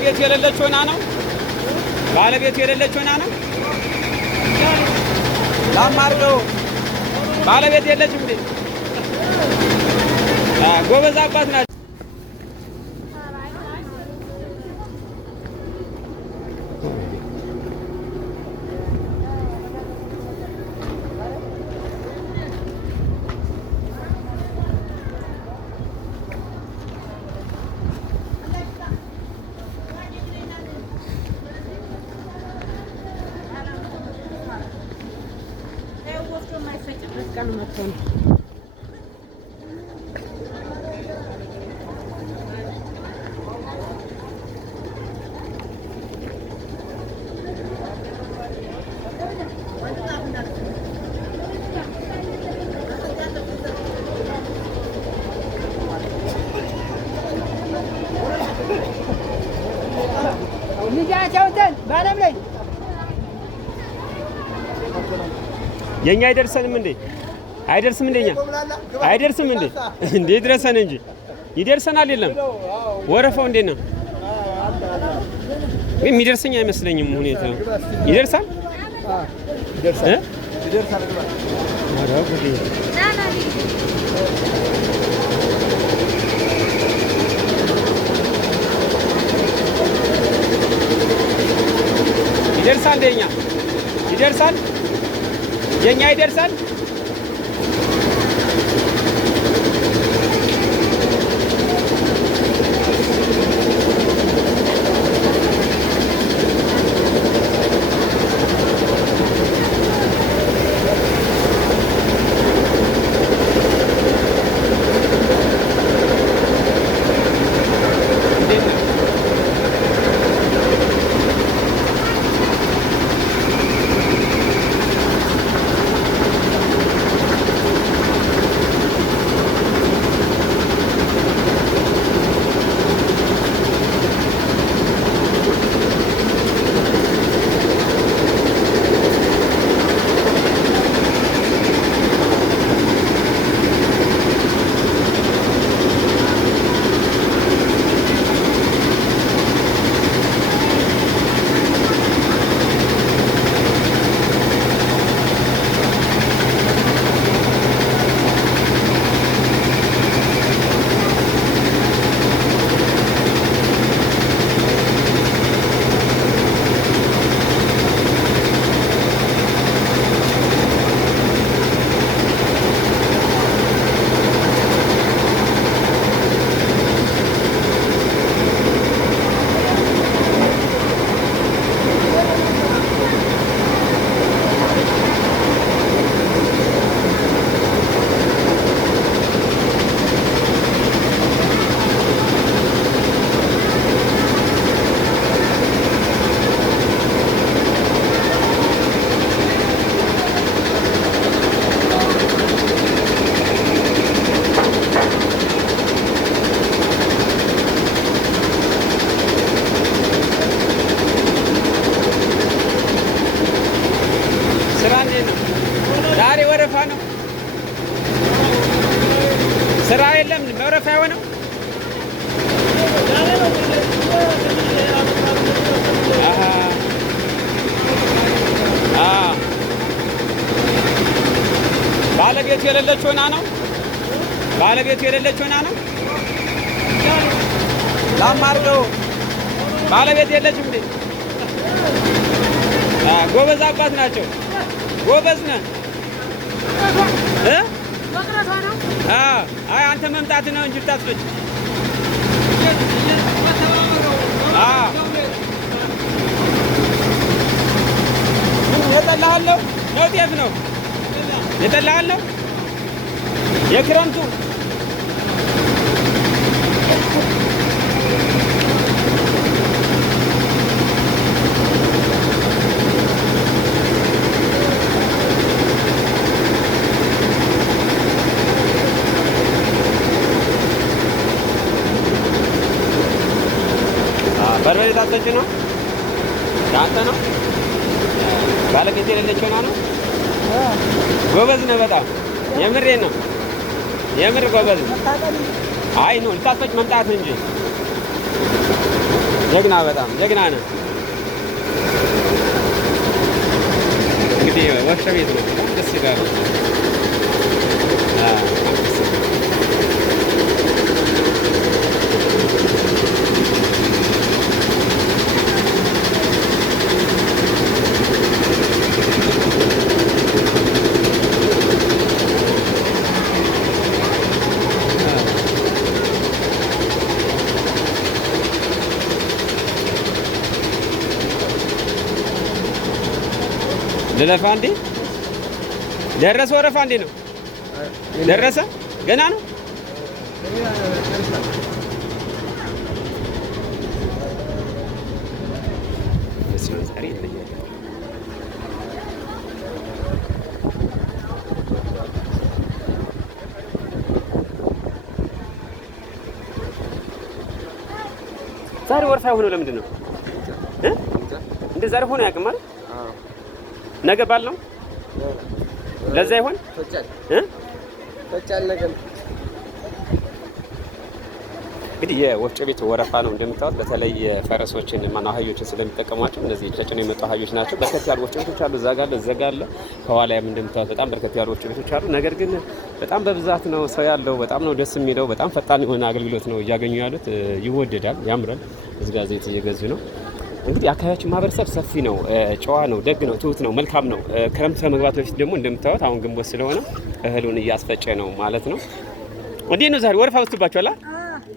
ባለቤት የሌለች ሆና ነው። ባለቤት የሌለች ሆና ነው። ላማርገው ባለቤት የለችም እንዴ? ጎበዝ አባት ናቸው። የኛ አይደርሰንም እንዴ? አይደርስም እንደኛ አይደርስም እንዴ? እንዴ ድረሰን እንጂ ይደርሰናል። የለም ወረፋው እንዴ ነው? ግን የሚደርሰኝ አይመስለኝም። ሁኔታው ይደርሳል ይደርሳል ይደርሳል። ይደርሳል እንደኛ ይደርሳል። የኛ ይደርሳል። ዛሬ ወረፋ ነው። ስራ የለም። ወረፋ የሆነው ባለቤት የሌለች ሆና ነው። ባለቤት የሌለች ሆና ነው። ላማርገው ባለቤት የለችም እንዴ? ጎበዝ አባት ናቸው። ጎበዝ ነህ እ አይ አንተ መምጣት ነው እንጂ ታስፈጭ የጠላሃለው ነው ጤፍ ነው የጠላሃለው የክረምቱ በርበሬ ታጠጭ ነው ያንተ ነው። ባለቤት የሌለች ሆና ነው። ጎበዝ ነህ በጣም የምሬን ነው። የምር ጎበዝ። አይ ነው ልታስፈጭ መምጣት እንጂ ጀግና በጣም ጀግና ነህ። እንግዲህ ወፍጮ ቤት ነው። ደስ ይላል። ልለፋ እንዴ? ደረሰ ወረፋ እንዴ ነው? ደረሰ ገና ነው? ዛሬ ወረፋ የሆነው ለምንድን ነው? እንደ ዛሬ ሆኖ ያውቅም ማለት ነገ ባል ነው። ለዛ ይሆን እንግዲህ የወፍጮ ቤት ወረፋ ነው እንደምታዩት። በተለይ ፈረሶችን ማነው አህዮችን ስለሚጠቀሟቸው እነዚህ ተጭነው የመጡ አህዮች ናቸው። በርከት ያሉ ወፍጮ ቤቶች አሉ። እዛ ጋር እዛ አለ። ከኋላም እንደምታዩት በጣም በርከት ያሉ ወፍጮ ቤቶች አሉ። ነገር ግን በጣም በብዛት ነው ሰው ያለው። በጣም ነው ደስ የሚለው። በጣም ፈጣን የሆነ አገልግሎት ነው እያገኙ ያሉት። ይወደዳል፣ ያምራል። እዚህ ጋር ዘይት እየገዙ ነው። እንግዲህ አካባቢያችን ማህበረሰብ ሰፊ ነው፣ ጨዋ ነው፣ ደግ ነው፣ ትሁት ነው፣ መልካም ነው። ክረምት ከመግባት በፊት ደግሞ እንደምታዩት አሁን ግንቦት ስለሆነ እህሉን እያስፈጨ ነው ማለት ነው። እንዴት ነው ዛሬ ወረፋ ወስዱባችኋል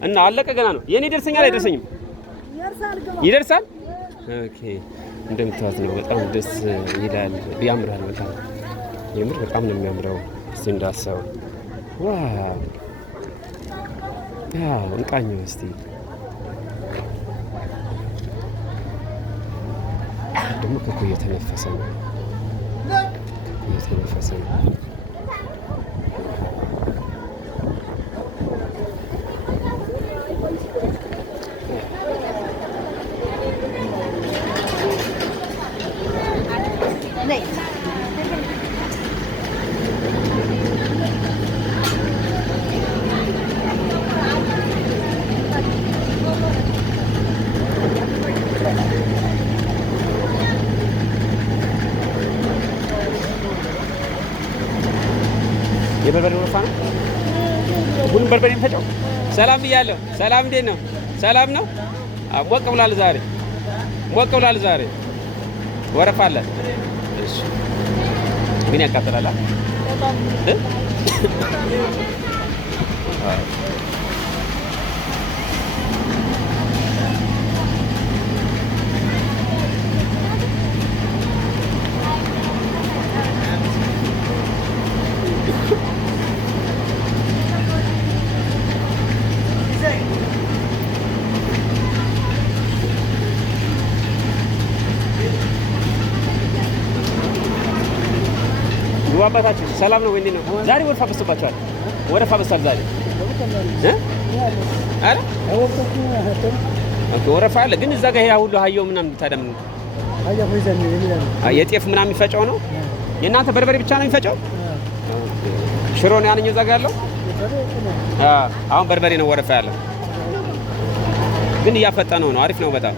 እና አለቀ ገና ነው? የኔ ደርሰኛል አይደርሰኝም? ይደርሳል። ኦኬ እንደምታዩት ነው። በጣም ደስ ይላል፣ ያምራል። በጣም የምር በጣም ነው የሚያምረው። እስቲ እንዳሰው ዋው! ያው እንቃኘው እስቲ ደግሞ ከኮ እየተነፈሰ ነው። እየተነፈሰ ነው። የበርበሬ ወረፋ ነው። ሁሉም በርበሬ የሚፈጨው። ሰላም ብያለሁ። ሰላም እንዴት ነው? ሰላም ነው። ሞቅ ብሏል ዛሬ፣ ሞቅ ብሏል ዛሬ። ወረፋ አለ። እሺ ግን ያቃጥላል። አባታችን ሰላም ነው ወይ? ነው ዛሬ ወረፋ በዝቶባችኋል? ወረፋ በዝቷል ዛሬ አረ ወረፋ አለ። ግን እዛ ጋር ያ ሁሉ አህያው ምናምን ታደም የጤፍ ምናምን የሚፈጨው ነው። የእናንተ በርበሬ ብቻ ነው የሚፈጨው? ሽሮ ነው ያንኛው እዛ ጋር ያለው? አሁን በርበሬ ነው ወረፋ ያለው። ግን እያፈጠነው ነው። አሪፍ ነው በጣም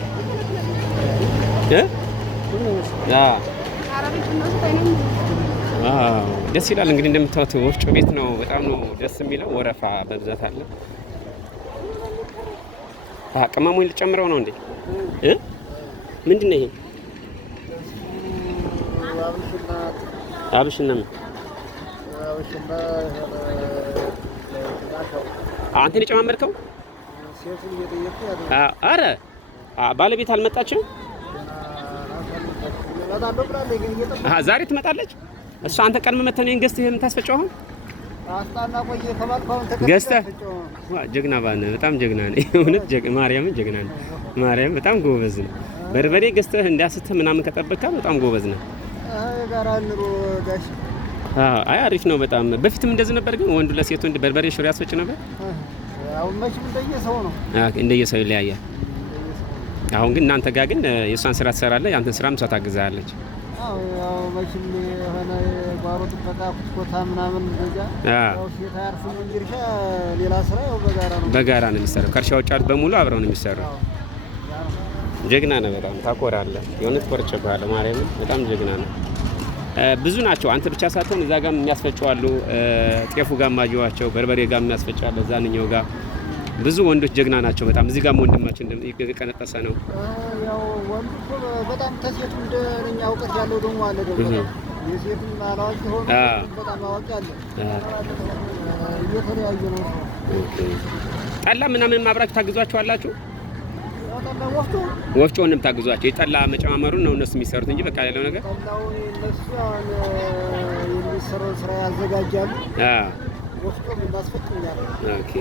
ደስ ይላል። እንግዲህ እንደምታዩት ወፍጮ ቤት ነው። በጣም ነው ደስ የሚለው። ወረፋ በብዛት አለ። ቅመሙን ልጨምረው ነው እንዴ? ምንድን ነው ይሄ? አብሽና አንተ ነው የጨማመርከው? አረ ባለቤት አልመጣችም? ዛሬ ትመጣለች እሷ። አንተ ቀድመህ መተህ ነው ገዝተህ የምታስፈጨው? አሁን አስታና ቆየ ተባልከው ገዝተህ ጀግና ባነ። በጣም ጀግና ነህ እውነት። ማርያምን ጀግና ነህ። ማርያም በጣም ጎበዝ ነህ። በርበሬ ገዝተህ እንዳስትህ ምናምን ከጠበቅካ በጣም ጎበዝ ነህ። ጋራ ንሩ ጋሽ አይ አሪፍ ነው በጣም። በፊትም እንደዚህ ነበር፣ ግን ወንዱ ለሴቱ እንደ በርበሬ ሽሮ ያስፈጭ ነበር። አሁን መቼም እንደየሰው ነው፣ እንደየሰው ይለያያል። አሁን ግን እናንተ ጋር ግን የእሷን ስራ ትሰራለህ፣ ያንተን ስራም እሷ ታግዛለች። ያው መቼም የሆነ ጓሮ ጥበቃ ኩትኮታ ምናምን እንደዛ ያው ሴት አያርፍም እንጂ እርሻ ሌላ ስራ ያው በጋራ ነው የሚሰራው። ከእርሻ ውጭ በሙሉ አብረው ነው የሚሰራው። ጀግና ነው። በጣም ታኮራለህ። የእውነት ኮርቼብሃለሁ። ማርያምን በጣም ጀግና ነው። ብዙ ናቸው። አንተ ብቻ ሳትሆን እዛ ጋር የሚያስፈጩ አሉ። ጤፉ ጋር ማጅዋቸው፣ በርበሬ ጋር የሚያስፈጩ አለ። እዛንኛው ጋር ብዙ ወንዶች ጀግና ናቸው በጣም። እዚህ ጋር ወንድማችን የቀነጠሰ ነው። ያው ወንዱ በጣም ተሴቱ እንደኛ እውቀት ያለው ደግሞ አለ ደግሞ የሴቱም አላዋቂ ሆኖ በጣም አዋቂ አለ። እየተለያየ ነው። ጠላ ምናምን ማብራችሁ ታግዟቸዋላችሁ? ወፍጮ ወፍጮንም ታግዟቸው። የጠላ መጨማመሩን ነው እነሱ የሚሰሩት እንጂ በቃ ያለው ነገር ጠላውን እነሱ የሚሰራው ስራ ያዘጋጃሉ። ወፍጮ እናስፈጭኛለን። ኦኬ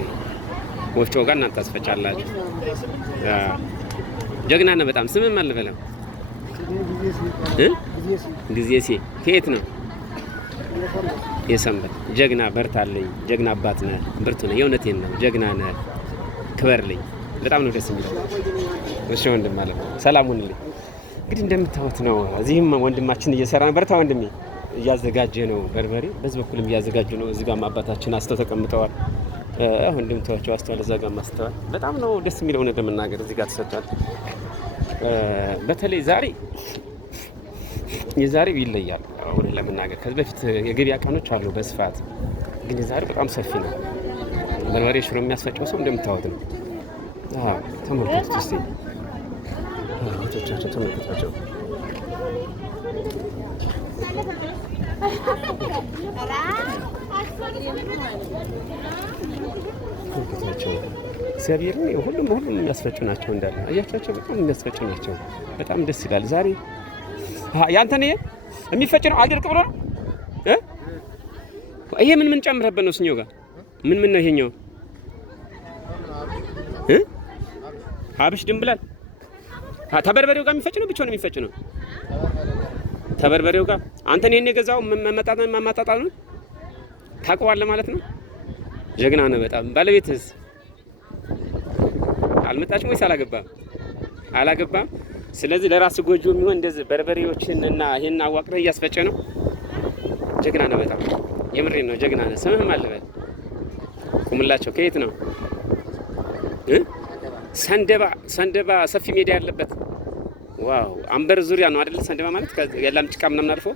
ወፍጮ ጋር እናንተ ታስፈጫላችሁ። ጀግና ነው በጣም። ስምም አልበለም ጊዜሴ ከየት ነው? የሰንበት ጀግና በርታለኝ። ጀግና አባት ነህ፣ ብርቱ ነህ። የእውነቴን ነው። ጀግና ነህ፣ ክበርልኝ። በጣም ነው ደስ የሚለው። እሺ ወንድም ማለት ነው። ሰላም ሁንልኝ። እንግዲህ እንደምታዩት ነው። እዚህም ወንድማችን እየሰራ ነው። በርታ ወንድሜ። እያዘጋጀ ነው በርበሬ፣ በዚህ በኩልም እያዘጋጁ ነው። እዚህ ጋር አባታችን አስተው ተቀምጠዋል። ወንድም ተዋቸው አስተዋል፣ እዛ ጋር ማስተዋል። በጣም ነው ደስ የሚለው ነገር መናገር። እዚህ ጋር ተሰጥቷል። በተለይ የዛሬው ይለያል። አሁን ለመናገር ከዚህ በፊት የገበያ ቀኖች አሉ በስፋት ግን የዛሬው በጣም ሰፊ ነው። በርበሬ ሽሮ የሚያስፈጨው ሰው እንደምታዩት ነው። ተመልከቱት እስቲ ቶቻቸው ተመልከቷቸው። እግዚአብሔርን ሁሉም የሚያስፈጩ ናቸው እንዳለ አያቻቸው። በጣም የሚያስፈጩ ናቸው። በጣም ደስ ይላል። ዛሬ ያንተ ነው የሚፈጭ ነው። አልደርቅ ብሎ ነው። ይሄ ምን ጨምረህበት ነው? ስኛው ጋር ምን ነው ይሄኛው? አብሽ ድንብላል ተበርበሬው ጋር የሚፈጭ ነው። ብቻውን የሚፈጭ ነው ተበርበሬው ጋር። አንተ ነህ የገዛው ማማጣጣ ነው። ታውቀዋለህ ማለት ነው። ጀግና ነው በጣም። ባለቤትስ አልመጣችም ወይስ አላገባም? ስለዚህ ለራስ ጎጆ የሚሆን እንደዚህ በርበሬዎችን እና ይሄን አዋቅረህ እያስፈጨ ነው። ጀግና ነው በጣም። የምሬን ነው። ጀግና ነው። ስምህም አልበል ቁምላቸው። ከየት ነው? ሰንደባ ሰፊ ሜዳ ያለበት። ዋው አንበር ዙሪያ ነው አይደል? ሰንደባ ማለት ያላም ጭቃ ምናምን አልፎ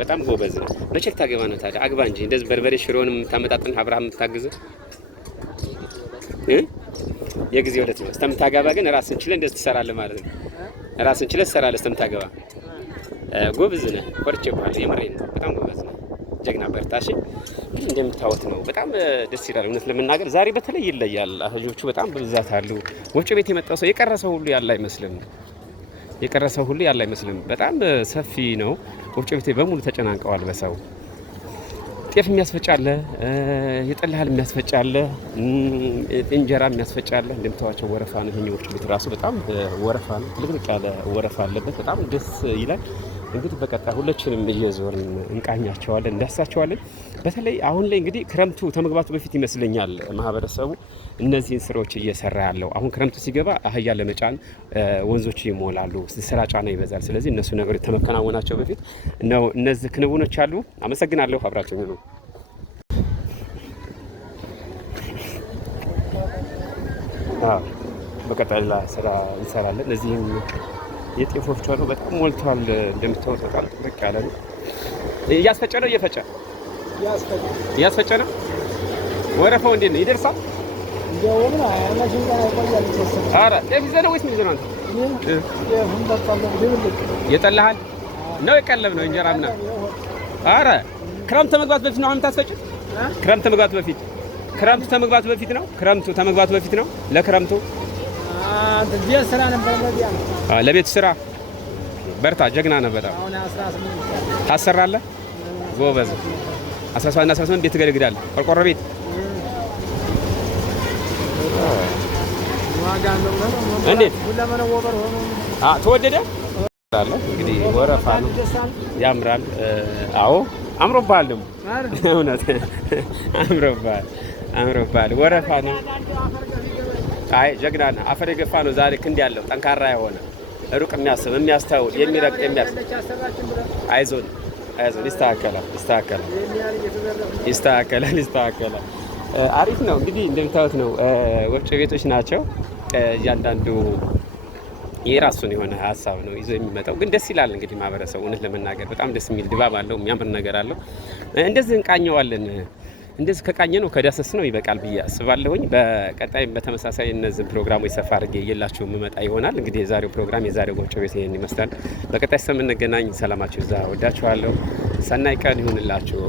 በጣም ጎበዝ ነው። መቼ ልታገባ ነው ታዲያ? አግባ እንጂ እንደዚህ በርበሬ ሽሮንም የምታመጣጥን አብርሃም የምታግዝ የጊዜ ሁለት ነው። እስከምታገባ ግን ራስን ችለህ እንደዚህ ትሰራለህ ማለት ነው። ራስን ችለህ ትሰራለህ እስከምታገባ። ጎበዝ ነህ። ኮርቼብሃለሁ። የምሬን ነው። በጣም ጎበዝ ነህ። ጀግና በርታሽ። እንደምታወት ነው። በጣም ደስ ይላል። እውነት ለመናገር ዛሬ በተለይ ይለያል። አህዮቹ በጣም በብዛት አሉ። ወፍጮ ቤት የመጣው ሰው የቀረሰው ሁሉ ያለ አይመስልም። በጣም ሰፊ ነው። ወፍጮ ቤት በሙሉ ተጨናንቀዋል በሰው። ጤፍ የሚያስፈጫለ፣ የጠላህል የሚያስፈጫለ፣ እንጀራ የሚያስፈጫለ። እንደምታዋቸው ወረፋ ነው። ይሄኛው ወፍጮ ቤት ራሱ በጣም ወረፋ ነው። ትልቅልቅ ያለ ወረፋ አለበት። በጣም ደስ ይላል። እንግዲህ በቀጣይ ሁላችንም እየዞርን እንቃኛቸዋለን፣ እንዳሳቸዋለን። በተለይ አሁን ላይ እንግዲህ ክረምቱ ከመግባቱ በፊት ይመስለኛል ማህበረሰቡ እነዚህን ስራዎች እየሰራ ያለው። አሁን ክረምቱ ሲገባ አህያ ለመጫን ወንዞች ይሞላሉ፣ ስራ ጫና ይበዛል። ስለዚህ እነሱ ነገሮች ከመከናወናቸው በፊት ነው እነዚህ ክንውኖች አሉ። አመሰግናለሁ። አብራችሁ ነው። በቀጣይ ስራ እንሰራለን። እዚህም የጤፍ ወፍጮ ነው። በጣም ሞልቷል። እንደምታወት በጣም ጥቅጥቅ ያለ ነው። እያስፈጨ ነው። እያስፈጨ ነው። ወረፋው እንዴት ነው? ይደርሳል? ኧረ ጤፍ ይዘህ ነው ወይስ ምን ይዘህ ነው አንተ? የጠላሃል ነው የቀለብ ነው እንጀራ ምናምን? ኧረ ክረምቱ ከመግባቱ በፊት ነው አሁን የምታስፈጭት? ክረምቱ ከመግባቱ በፊት ነው። ክረምቱ ከመግባቱ በፊት ነው። ለክረምቱ ቤት ስራ ነበር። ለቤት ስራ በርታ። ጀግና ነህ በጣም። ታሰራለህ። ጎበዝ። 17 እና 18 ቤት ትገለግዳለህ። ቆርቆሮ ቤት እንዴት ተወደደ? እንግዲህ ወረፋ ነው። ያምራል። አዎ አምሮብሃል። ደግሞ እውነት አምሮብሃል። ወረፋ ነው። አይ ጀግና ነህ። አፈር የገፋ ነው ዛሬ ክንድ ያለው ጠንካራ የሆነ ሩቅ የሚያስብ የሚያስተውል የሚረቅ የሚያስብ። አይዞን ይስተካከላል። አሪፍ ነው። እንግዲህ እንደምታዩት ነው። ወፍጮ ቤቶች ናቸው። እያንዳንዱ የራሱን የሆነ ሀሳብ ነው ይዞ የሚመጣው። ግን ደስ ይላል እንግዲህ ማህበረሰቡ እውነት ለመናገር በጣም ደስ የሚል ድባብ አለው፣ የሚያምር ነገር አለው። እንደዚህ እንቃኘዋለን። እንደዚህ ከቃኘ ነው ከዳሰስ ነው ይበቃል ብዬ አስባለሁኝ። በቀጣይም በተመሳሳይ እነዚህ ፕሮግራሞች ሰፋ አድርጌ እየላችሁ የምመጣ ይሆናል። እንግዲህ የዛሬው ፕሮግራም የዛሬው ጎጆ ቤት ይሄን ይመስላል። በቀጣይ እስከምንገናኝ ሰላማችሁ ይብዛ። ወዳችኋለሁ። ሰናይ ቀን ይሁንላችሁ።